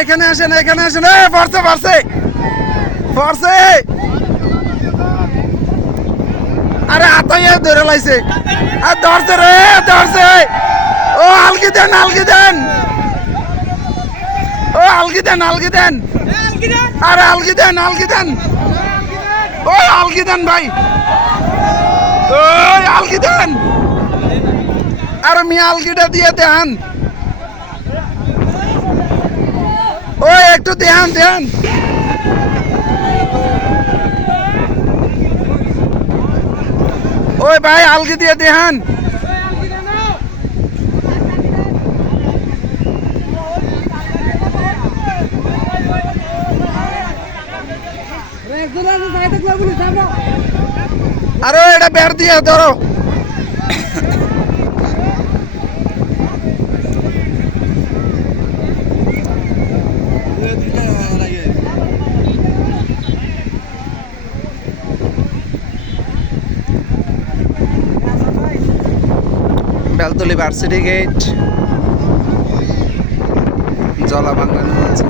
এখানে আসেন এ পড়ছে পড়ছে পড়ছে আরে আতাইয়া ধরে লাইছে আর ধরছে রে ধরছে ও আলগি দেন ও আলগি দেন আরে আলগি দেন ও আলগি দেন ভাই ওই আলগি দেন আরে মিয়া আলগিটা দিয়ে দেন ও একটু দেন ওই ভাই আলগি দিয়ে দেন আরে এটা বের দিয়ে ধরো বেলতলি ভার্সিটি গেট জলা বাংলা আছে।